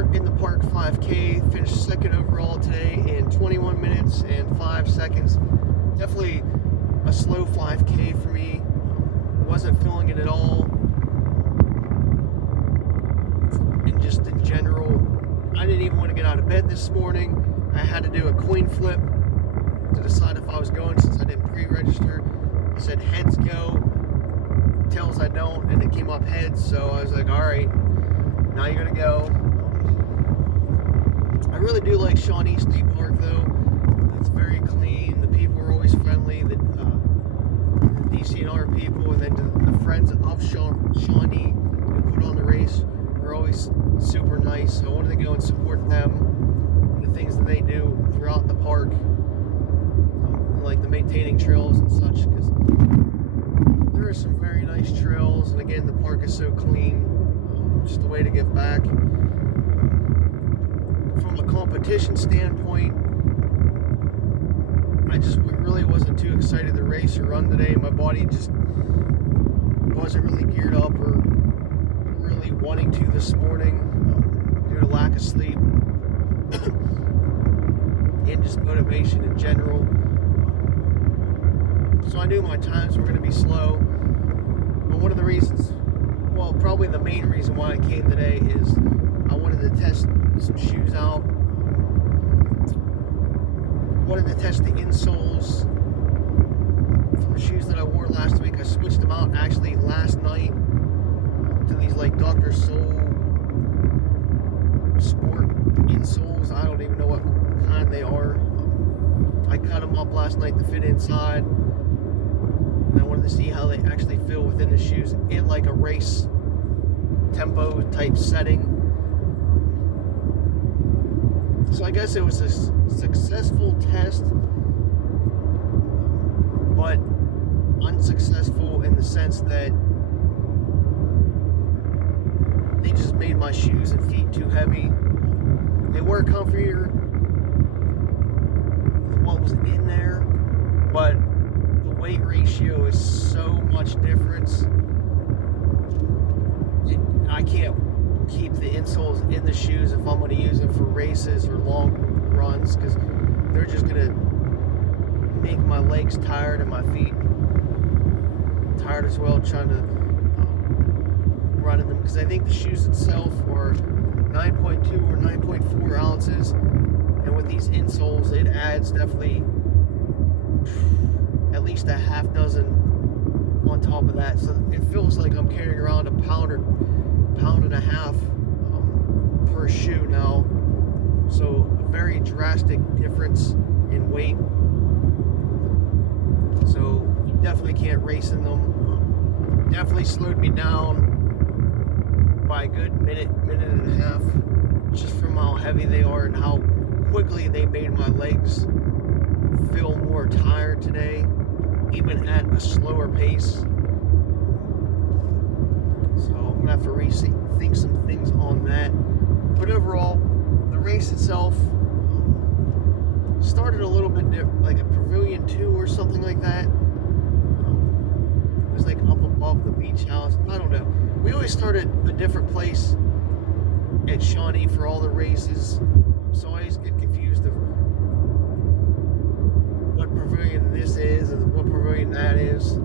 in the Park 5K, finished second overall today in 21 minutes and 5 seconds. Definitely a slow 5K for me. Wasn't feeling it at all. And just in general, I didn't even want to get out of bed this morning. I had to do a coin flip to decide if I was going since I didn't pre-register. I said heads go, tails I don't, and it came up heads, so I was like, alright, now you're gonna go. I really do like Shawnee State Park though. It's very clean, the people are always friendly, the DCNR people, and then the friends of Shawnee who put on the race are always super nice, so I wanted to go and support them and the things that they do throughout the park, like the maintaining trails and such, because there are some very nice trails, and again, the park is so clean. Just a way to give back. From a competition standpoint, I just really wasn't too excited to race or run today. My body just wasn't really geared up or really wanting to this morning due to lack of sleep and just motivation in general. So I knew my times were going to be slow. But one of the reasons, well, probably the main reason why I came today is I wanted to test some shoes out. Wanted to test the insoles from the shoes that I wore last week. I switched them out actually last night to these like Dr. Soul Sport insoles. I don't even know what kind they are. I cut them up last night to fit inside. And I wanted to see how they actually feel within the shoes in like a race tempo type setting. So I guess it was a successful test, but unsuccessful in the sense that they just made my shoes and feet too heavy. They were comfier than what was in there, but the weight ratio is so much difference. I can't keep the insoles in the shoes if I'm going to use them for races or long runs, because they're just going to make my legs tired and my feet tired as well trying to run in them, because I think the shoes itself are 9.2 or 9.4 ounces, and with these insoles it adds definitely at least a half dozen on top of that, so it feels like I'm carrying around a pound and a half per shoe now. So a very drastic difference in weight. So you definitely can't race in them. Definitely slowed me down by a good minute and a half, just from how heavy they are and how quickly they made my legs feel more tired today, even at a slower pace. So I'm gonna have to rethink some things on that. But overall, the race itself started a little bit different, like a Pavilion 2 or something like that. It was like up above the beach house. I don't know. We always started a different place at Shawnee for all the races, so I always get confused of what pavilion this is and what pavilion that is.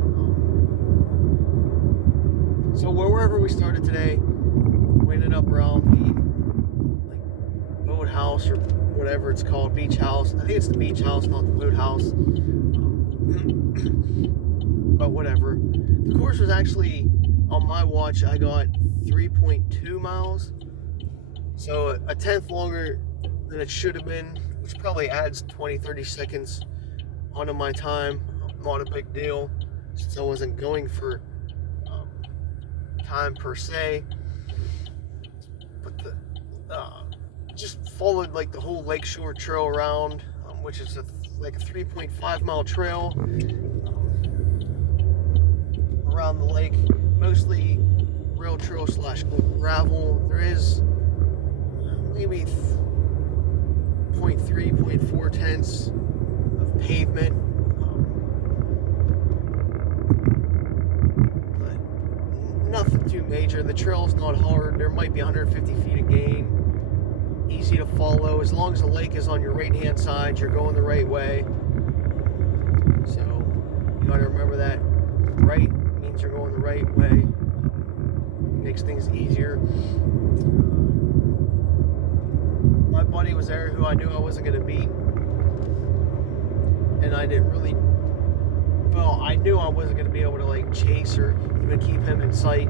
So wherever we started today, we ended up around the boat house or whatever it's called, beach house. I think it's the beach house, not the boat house. But whatever. The course was actually, on my watch, I got 3.2 miles. So a tenth longer than it should have been, which probably adds 20-30 seconds onto my time. Not a big deal, since I wasn't going for time per se, but just followed like the whole Lakeshore Trail around, which is like a 3.5 mile trail around the lake, mostly rail trail / gravel. There is maybe 0.4 tenths of pavement. Nothing too major. The trail's not hard. There might be 150 feet of gain. easy to follow. As long as the lake is on your right hand side, you're going the right way. So you got to remember that. Right means you're going the right way. Makes things easier. My buddy was there who I knew I wasn't going to beat. And I didn't really, well, I knew I wasn't going to be able to like chase or even keep him in sight.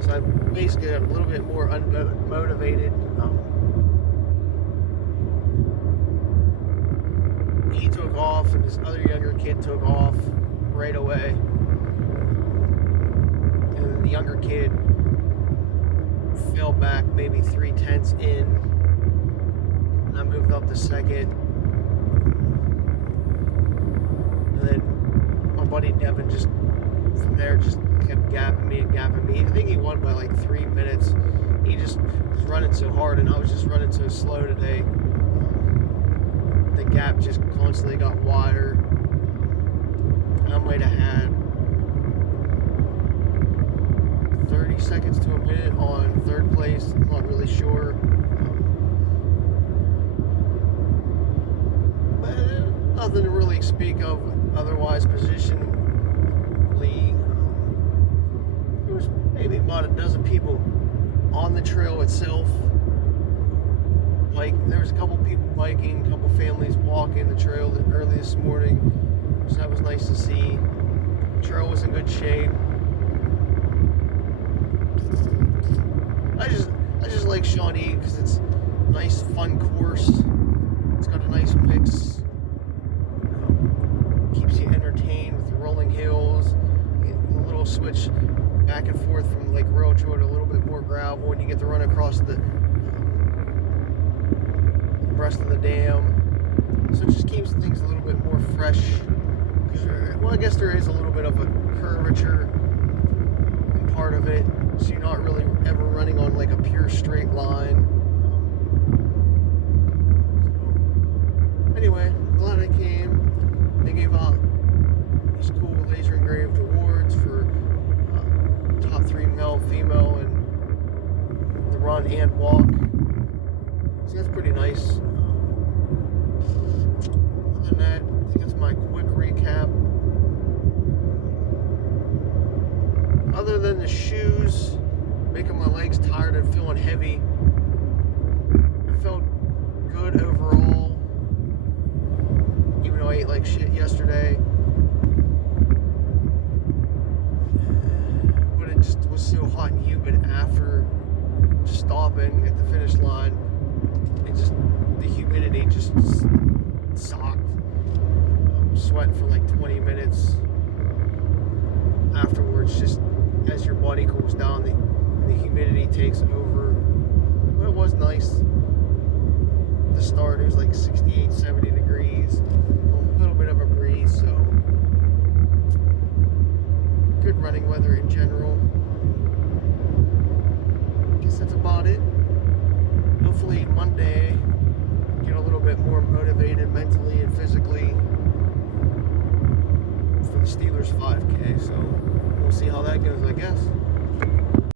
So I basically got a little bit more unmotivated. He took off and this other younger kid took off right away. And then the younger kid fell back maybe 3/10 in. And I moved up to second. And then my buddy Devin just from there just kept gapping me. I think he won by like 3 minutes. He just was running so hard and I was just running so slow today. The gap just constantly got wider. And I might have had 30 seconds to a minute on third place. I'm not really sure. But nothing to really speak of otherwise positionally. There was maybe about a dozen people on the trail itself. Like there was a couple people biking, a couple families walking the trail early this morning, so that was nice to see. The trail was in good shape. I just like Shawnee because it's a nice, fun course. It's got a nice mix. Keeps you entertained with the rolling hills, a little switch back and forth from like road to a little bit more gravel, and you get to run across the rest of the dam, so it just keeps things a little bit more fresh. Well, I guess there is a little bit of a curvature in part of it, so you're not really ever running on like a pure straight line. So, anyway, glad I came. They gave out these cool laser engraved awards for top 3 male, female, and the run and walk. So that's pretty nice. Other than that, I think that's my quick recap. Other than the shoes making my legs tired and feeling heavy, I felt good overall. Even though I ate like shit yesterday. But it just was so hot and humid after stopping at the finish line. The humidity just sucked. Sweating for like 20 minutes afterwards, just as your body cools down, the humidity takes over. But it was nice. At the start, it was like 68, 70 degrees, a little bit of a breeze, so good running weather in general. I guess that's about it. Hopefully Monday, get a little bit more motivated mentally and physically for the Steelers 5K. So we'll see how that goes, I guess.